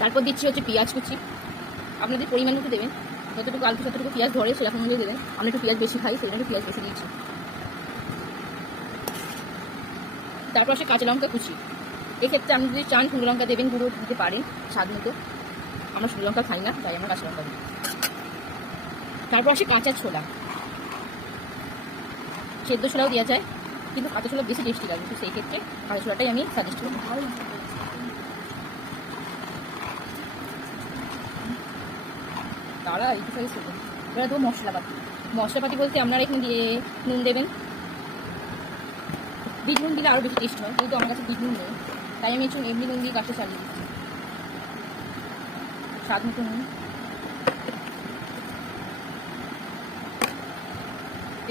তারপর দিচ্ছি হচ্ছে পেঁয়াজ কুচি, আপনাদের পরিমাণ মতো দেবেন, যতটুকু আলু যতটুকু পেঁয়াজ ধরে সেরকম অনুযায়ী দেবেন। আমরা একটু পেঁয়াজ বেশি খাই, সেই জন্য পেঁয়াজ বেশি দিয়েছি। তারপর আসে কাঁচা লঙ্কা কুচি, এক্ষেত্রে আপনি যদি চান শুকনো লঙ্কা দেবেন, গুঁড়ো দিতে পারেন স্বাদ মতো। আমরা শুকনো লঙ্কা খাই না, তাই আমরা কাঁচা লঙ্কা দিই। তারপর আসে কাঁচা ছোলা, সেদ্ধ ছোলাও দেওয়া যায়, কিন্তু কাঁচা ছোলা বেশি টেস্টি লাগে, তো সেই ক্ষেত্রে কাঁচা ছোলাটাই আমি সাজেস্ট করবো। তারা একটু সাইজ ছোটো। এবার দেবো মশলাপাতি। মশলাপাতি বলতে আপনারা এখানে দিয়ে নুন দেবেন, বিট নুন দিলে আরও বেশি টেস্ট হয়, কিন্তু আমার কাছে বিট নুন নেই, তাই আমি একটু এমনি নুন দিয়ে কাজটা চালিয়ে দিচ্ছি। স্বাদ মতো নুন।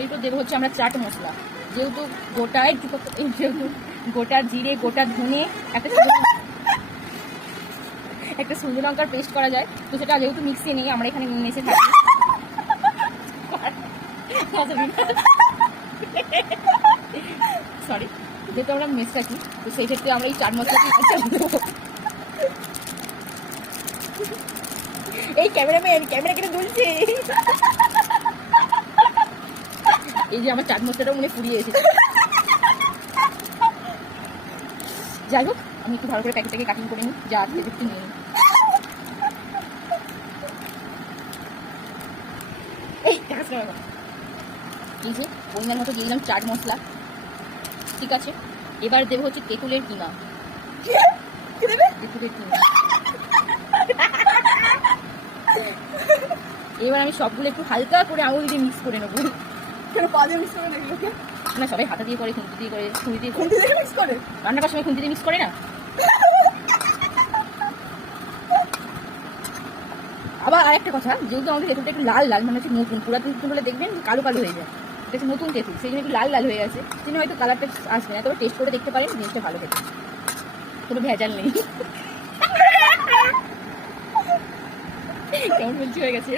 এরপর দেবো হচ্ছে আমরা চাট মশলা, যেহেতু গোটা জিরে, গোটা ধনে, একটা শুকনো লঙ্কার পেস্ট করা যায়, তো সেটা যেহেতু মিক্সি নেই, আমরা এখানে নিয়ে এসে থাকি। সরি, যেহেতু আমরা মেস থাকি, তো সেই ক্ষেত্রে আমরা এই চাট মশলাটি দেবো। এই ক্যামেরা কেটে দুলছে। এই যে আমার চাট মশলাটাও মনে ফুরিয়ে এসেছে। যাই হোক, আমি একটু ভালো করে প্যাকেটটাকে কাটিং করে নিই, যা আছে একটু নিয়ে নিই। এই যে পরিমাণ মতো দিয়ে দিলাম চাট মশলা, ঠিক আছে। এবার দেবো হচ্ছে তেঁতুলের কিমা। তেঁতুলের কিমা এবার আমি সবগুলো একটু হালকা করে আঙুল দিয়ে মিক্স করে নেবো। না, সবাই হাতা দিয়ে করে, খুন্তি দিয়ে করে, খুন্তি দিয়ে মিক্স করে, রান্না করার সময় খুন্তি দিয়ে মিক্স করে না। আবার আরেকটা কথা, যেহেতু আমাদের তেঁতুলটা একটু লাল লাল, মানে হচ্ছে নতুন, পুরাতন তেঁতুল বলে দেখবেন কালো কালো হয়ে যায়, এটা হচ্ছে নতুন তেঁতুল, সেই জন্য একটু লাল লাল হয়ে আছে, সেই জন্য হয়তো কালারটা আসবে না, তবে টেস্ট করে দেখতে পারেন, জিনিসটা ভালো খেতে, কোনো ভেজাল নেই। কেমন বলছি হয়ে গেছে।